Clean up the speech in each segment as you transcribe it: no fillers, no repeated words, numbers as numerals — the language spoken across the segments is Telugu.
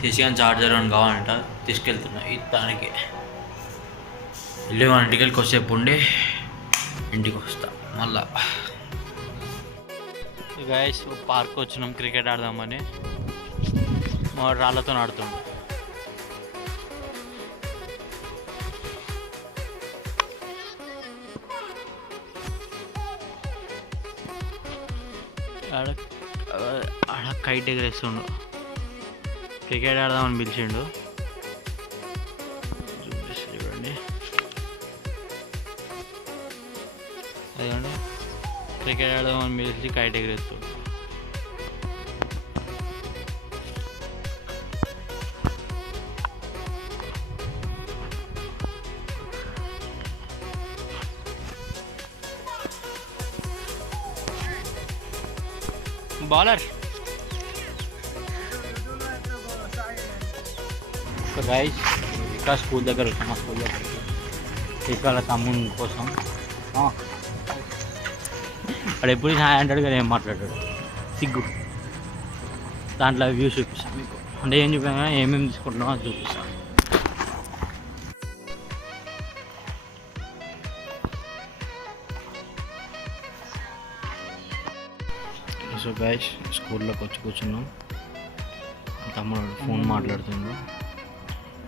సిసిగాన్ చార్జర్ అని కావాలంట, తీసుకెళ్తున్నా దానికి. వెళ్ళి 1 కొద్దిసేపు ఉండి ఇంటికి వస్తా మళ్ళా. గైస్ పార్క్ వచ్చినాం క్రికెట్ ఆడదామని. మా రాళ్ళతో ఆడుతుండు. ఆడ కైట్ ఎగరేస్తుండు. క్రికెట్ ఆడదామని పిలిచిండు. చూడండి అదేండి క్రికెట్ ఆడదామని పిలిచి కైట్ ఎగరేస్తుండు. బౌలర్ గైస్ ఇక్కడ స్కూల్ దగ్గర వచ్చాం. మా స్కూల్ దగ్గరికి ఇక్కడ తమ్ముని కోసం. అక్కడ ఎప్పుడు హాయ్ అంటాడు కదా, ఏం మాట్లాడాడు సిగ్గు. దాంట్లో వ్యూస్ చూపిస్తాను మీకు. అంటే ఏం చూపినా ఏమేమి తీసుకుంటున్నామో అది చూపిస్తాను. సో గైస్ స్కూల్లోకి వచ్చి కూర్చున్నాం. తమ్ముడు ఫోన్ మాట్లాడుతుండు.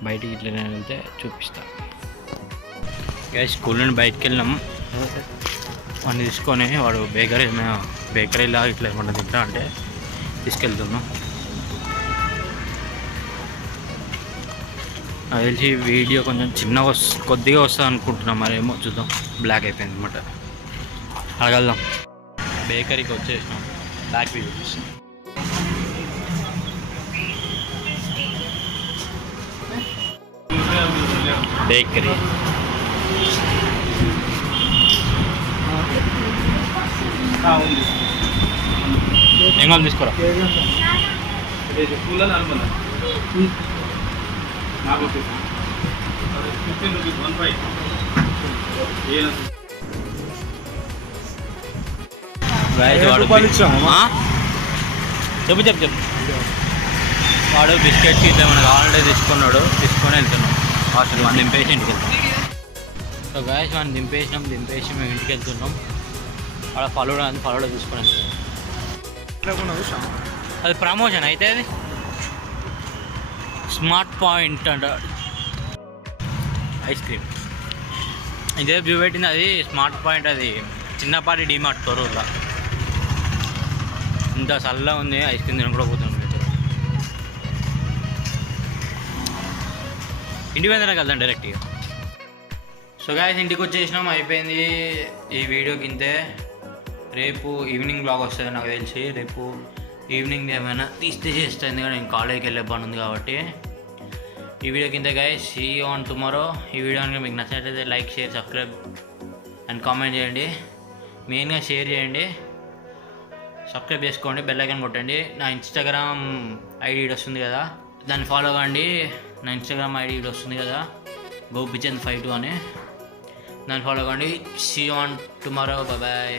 బయటికి ఇట్లనే వెళ్తే చూపిస్తా. గైస్ స్కూల్ నుండి బయటికి వెళ్ళినాం. వాడిని తీసుకొని వాడు బేకరీలా ఇట్లా ఏమన్నా తింటా అంటే తీసుకెళ్తున్నాం. నాకు తెలిసి వీడియో కొంచెం చిన్నగా కొద్దిగా వస్తుంది అనుకుంటున్నాం, మరేమో చూద్దాం. బ్లాక్ అయిపోయింది అనమాట. అడగలుదాం. బేకరీకి వచ్చేసినాం. బ్యాక్ వ్యూ చూపిస్తాం. బేకరీ ఏం కావాలి తీసుకోరా. చెప్పు వాడు బిస్కెట్స్ ఇట్లా మనకు ఆల్రెడీ తీసుకొని వెళ్తున్నాం. హాస్టల్ మనం దింపేసి ఇంటికి వెళ్తాం. సో గాయస్ మనం దింపేసి మేము ఇంటికి వెళ్తున్నాం. అక్కడ ఫలుడా తీసుకొని వెళ్తాం. అది ప్రమోషన్ అయితే అది స్మార్ట్ పాయింట్ అంట ఐస్ క్రీమ్. ఇదే వ్యూ పెట్టింది. అది స్మార్ట్ పాయింట్. అది చిన్నపాటి డిమార్ట్ తొరూరులో. ఇంత చల్లగా ఉంది. ఐస్ క్రీమ్ తినడం కూడా పోతున్నాం. ఇంటికి వెళ్తానే వెళ్దాం డైరెక్ట్గా. సో గాయస్ ఇంటికి వచ్చేసినాం, అయిపోయింది ఈ వీడియోకి ఇంతే. రేపు ఈవినింగ్ బ్లాగ్ వస్తుంది నాకు తెలిసి. రేపు ఈవినింగ్ ఏమైనా తీస్తే చేస్తాను, ఎందుకంటే నేను కాలేజీకి వెళ్ళే పని ఉంది కాబట్టి. ఈ వీడియోకి ఇంతే guys. See you on tomorrow. ఈ వీడియో కనుక మీకు నచ్చినట్లయితే like, share, subscribe and comment చేయండి. మెయిన్గా షేర్ చేయండి, సబ్స్క్రైబ్ చేసుకోండి, బెల్ ఐకాన్ కొట్టండి. నా ఇన్స్టాగ్రామ్ ఐడి వస్తుంది కదా, దాన్ని ఫాలో అవ్వండి. నా ఇన్స్టాగ్రామ్ ఐడి వస్తుంది కదా, గోపిచంద్52 అని. దాన్ని ఫాలో అవ్వండి. See you on tomorrow. Bye.